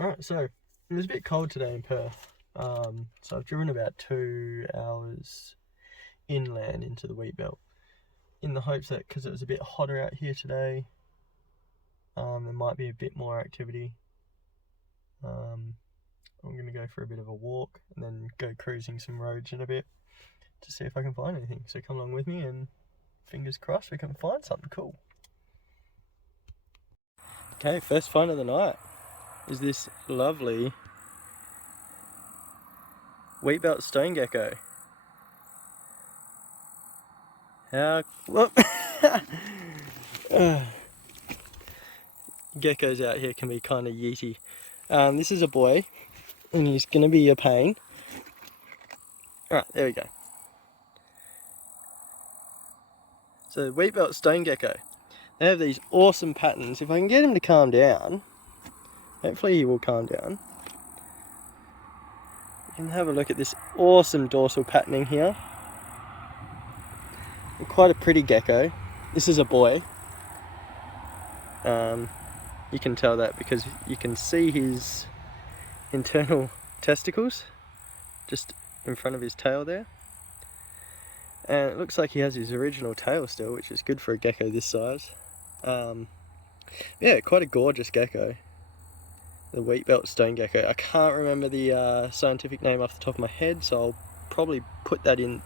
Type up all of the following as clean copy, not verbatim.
Alright, so it was a bit cold today in Perth. So I've driven about 2 hours inland into the wheat belt in the hopes that because it was a bit hotter out here today, there might be a bit more activity. I'm going to go for a bit of a walk and then go cruising some roads in a bit to see if I can find anything. So come along with me and fingers crossed we can find something cool. Okay, first find of the night is this lovely wheat belt stone gecko. How, whoop. Geckos out here can be kind of yeety. This is a boy and he's going to be a pain. Alright, there we go. So wheat belt stone gecko, they have these awesome patterns. If I can get him to calm down, hopefully he will calm down. You can have a look at this awesome dorsal patterning here. Quite a pretty gecko. This is a boy. You can tell that because you can see his internal testicles just in front of his tail there. And it looks like he has his original tail still, which is good for a gecko this size. Yeah, quite a gorgeous gecko. The wheat belt stone gecko. I can't remember the scientific name off the top of my head, so I'll probably put that in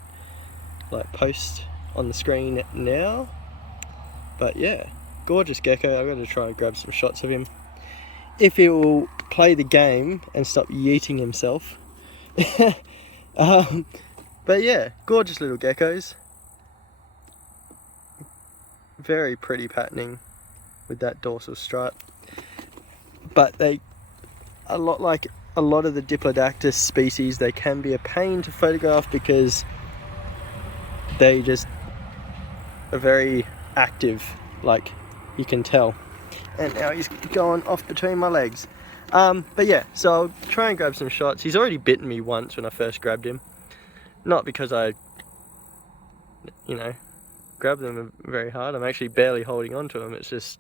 like post on the screen now. But yeah, gorgeous gecko. I've got to try and grab some shots of him. If he will play the game and stop yeeting himself. But yeah, gorgeous little geckos. Very pretty patterning with that dorsal stripe. But they, a lot like a lot of the Diplodactys species, they can be a pain to photograph because they just are very active, like you can tell. And now he's going off between my legs. But yeah, so I'll try and grab some shots. He's already bitten me once when I first grabbed him. Not because I, grab them very hard. I'm actually barely holding on to them. It's just,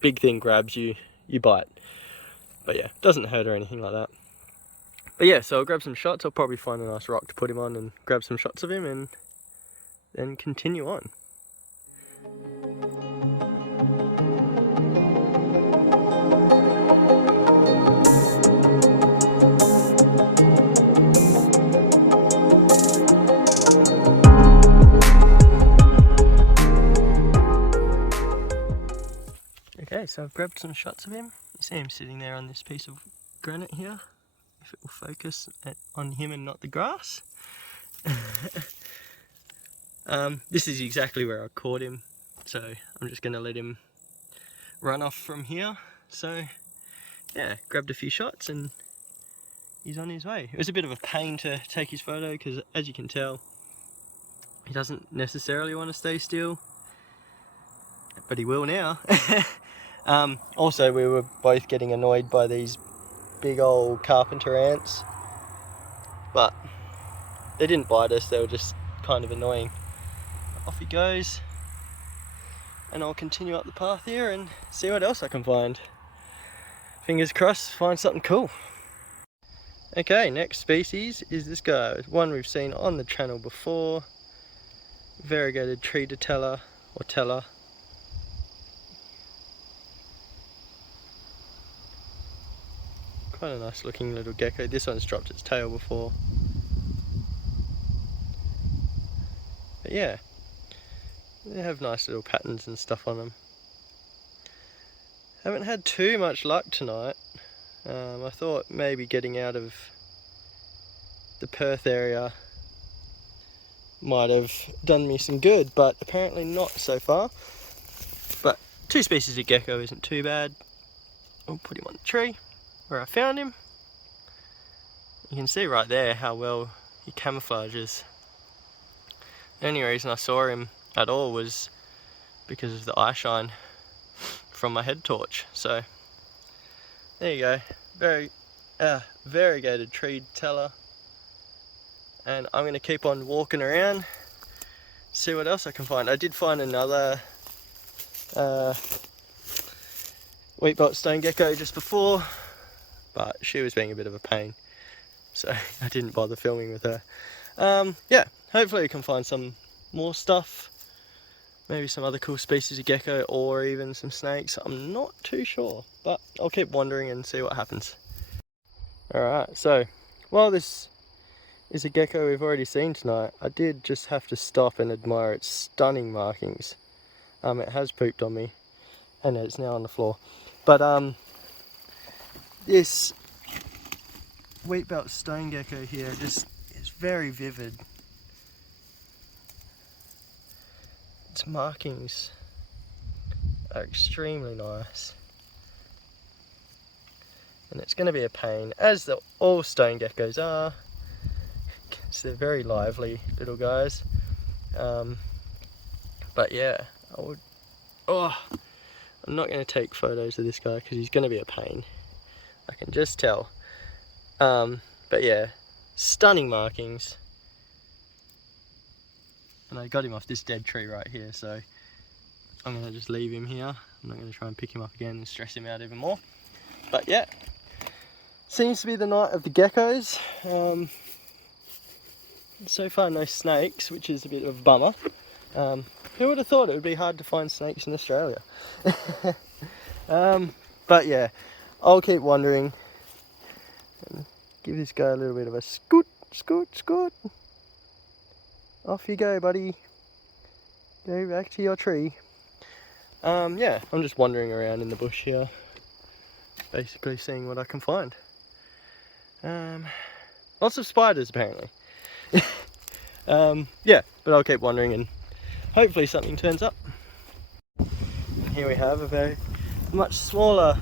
big thing grabs you, you bite. But yeah, doesn't hurt or anything like that. But yeah, so I'll grab some shots. I'll probably find a nice rock to put him on and grab some shots of him and then continue on. Okay, so I've grabbed some shots of him. You see him sitting there on this piece of granite here. If it will focus on him and not the grass. This is exactly where I caught him, so I'm just going to let him run off from here. So yeah, grabbed a few shots and he's on his way. It was a bit of a pain to take his photo because, as you can tell, he doesn't necessarily want to stay still, but he will now. Also, we were both getting annoyed by these big old carpenter ants, but they didn't bite us, they were just kind of annoying. Off he goes, and I'll continue up the path here and see what else I can find. Fingers crossed, find something cool. Okay, next species is this guy, one we've seen on the channel before. Variegated tree teller or teller. Quite a nice looking little gecko. This one's dropped its tail before. But yeah, they have nice little patterns and stuff on them. Haven't had too much luck tonight. I thought maybe getting out of the Perth area might have done me some good, but apparently not so far. But 2 species of gecko isn't too bad. I'll put him on the tree where I found him. You can see right there how well he camouflages. The only reason I saw him at all was because of the eye shine from my head torch. So there you go, very variegated tree teller. And I'm going to keep on walking around, see what else I can find. I did find another wheat belt stone gecko just before, but she was being a bit of a pain, so I didn't bother filming with her. Yeah, hopefully we can find some more stuff, maybe some other cool species of gecko or even some snakes. I'm not too sure, but I'll keep wandering and see what happens. Alright, so while this is a gecko we've already seen tonight, I did just have to stop and admire its stunning markings. It has pooped on me and it's now on the floor, but this wheatbelt stone gecko here just is very vivid. Its markings are extremely nice, and it's going to be a pain, as all stone geckos are, because they're very lively little guys. But yeah, I'm not going to take photos of this guy because he's going to be a pain, I can just tell. But yeah, stunning markings, and I got him off this dead tree right here, so I'm going to just leave him here. I'm not going to try and pick him up again and stress him out even more. But yeah, seems to be the night of the geckos. So far no snakes, which is a bit of a bummer. Who would have thought it would be hard to find snakes in Australia? But yeah, I'll keep wandering and give this guy a little bit of a scoot, scoot, scoot. Off you go, buddy. Go back to your tree. Yeah, I'm just wandering around in the bush here, basically seeing what I can find. Lots of spiders apparently. Yeah, but I'll keep wandering and hopefully something turns up. Here we have a much smaller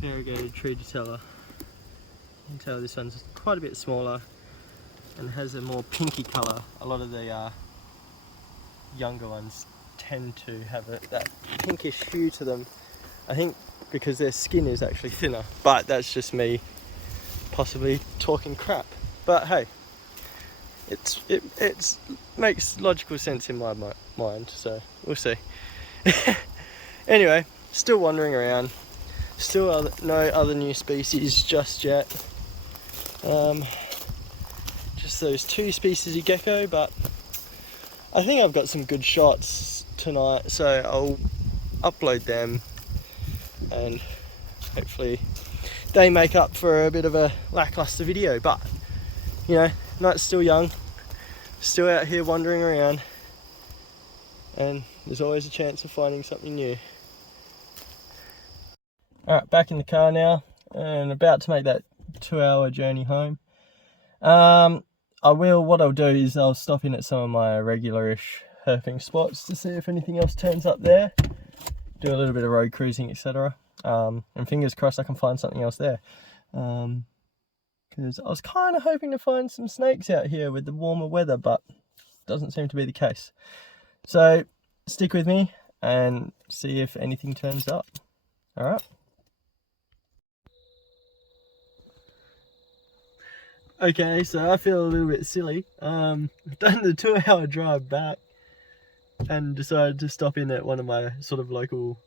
variegated Trigitella. You can tell this one's quite a bit smaller and has a more pinky colour. A lot of the younger ones tend to have that pinkish hue to them. I think because their skin is actually thinner, but that's just me possibly talking crap. But hey, it makes logical sense in my mind, so we'll see. Anyway, still wandering around, still no other new species just yet. Just those 2 species of gecko, but I think I've got some good shots tonight, so I'll upload them and hopefully they make up for a bit of a lackluster video. But you know, night's still young, still out here wandering around, and there's always a chance of finding something new. Alright, back in the car now and about to make that 2-hour journey home. What I'll do is I'll stop in at some of my regular-ish herping spots to see if anything else turns up there, do a little bit of road cruising, etc. And fingers crossed I can find something else there. Because I was kind of hoping to find some snakes out here with the warmer weather, but doesn't seem to be the case. So stick with me and see if anything turns up. Alright. Okay, so I feel a little bit silly. I've done the 2-hour drive back and decided to stop in at one of my sort of local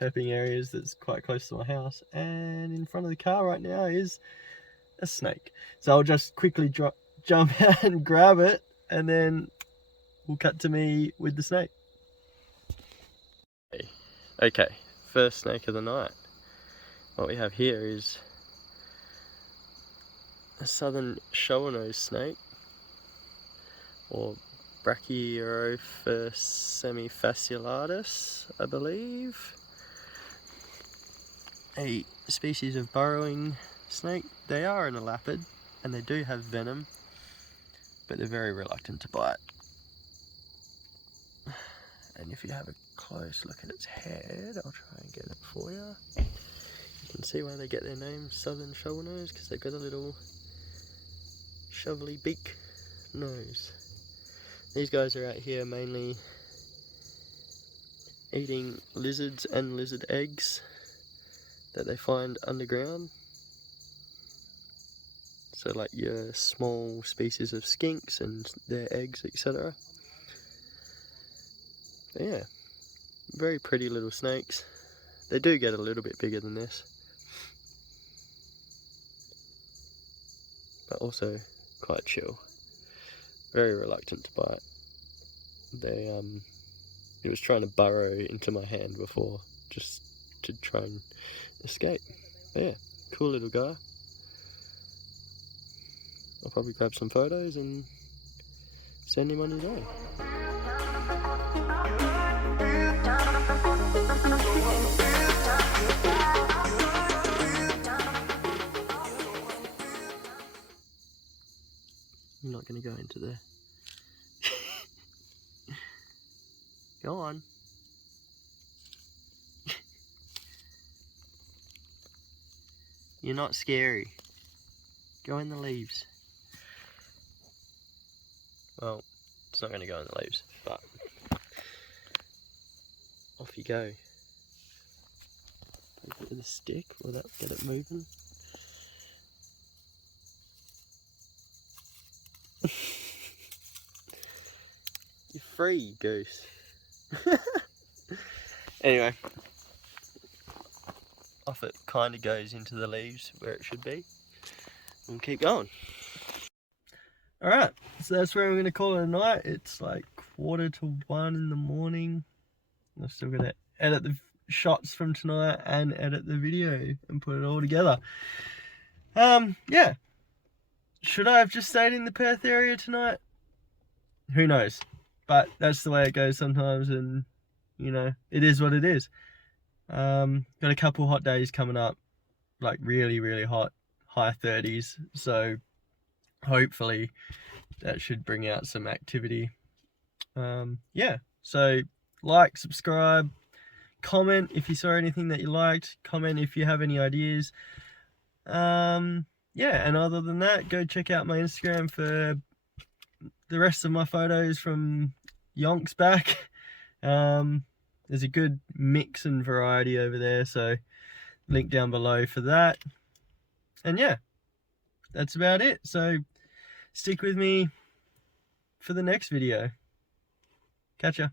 herping areas that's quite close to my house, and in front of the car right now is a snake. So I'll just quickly jump out and grab it, and then we'll cut to me with the snake. Okay, first snake of the night. What we have here is a southern shovel-nosed snake, or Brachiophis semifascillatus, I believe. A species of burrowing snake. They are an elapid and they do have venom, but they're very reluctant to bite. And if you have a close look at its head, I'll try and get it for you. You can see why they get their name, southern shovel-nose, because they've got a little shovely beak nose. These guys are out here mainly eating lizards and lizard eggs that they find underground. So like your small species of skinks and their eggs, etc. But yeah, very pretty little snakes. They do get a little bit bigger than this, but also quite chill. Very reluctant to bite. It was trying to burrow into my hand before, just to try and escape. But yeah, cool little guy. I'll probably grab some photos and send him on his way. I'm not going to go into there. Go on. You're not scary. Go in the leaves. Well, it's not going to go in the leaves, but off you go. A bit of the stick, will that get it moving? You're free, goose. Anyway, off it kind of goes into the leaves where it should be. We'll keep going. Alright, so that's where I'm going to call it a night. It's like 1:45 in the morning. I've still got to edit the shots from tonight and edit the video and put it all together. Yeah. Should I have just stayed in the Perth area tonight? Who knows? But that's the way it goes sometimes, and you know, it is what it is. Got a couple hot days coming up, like really, really hot, high 30s. So hopefully that should bring out some activity. Yeah, so like, subscribe, comment if you saw anything that you liked, comment if you have any ideas. Yeah, and other than that, go check out my Instagram for the rest of my photos from yonks back. There's a good mix and variety over there, so link down below for that. And yeah, that's about it. So stick with me for the next video. Catch ya.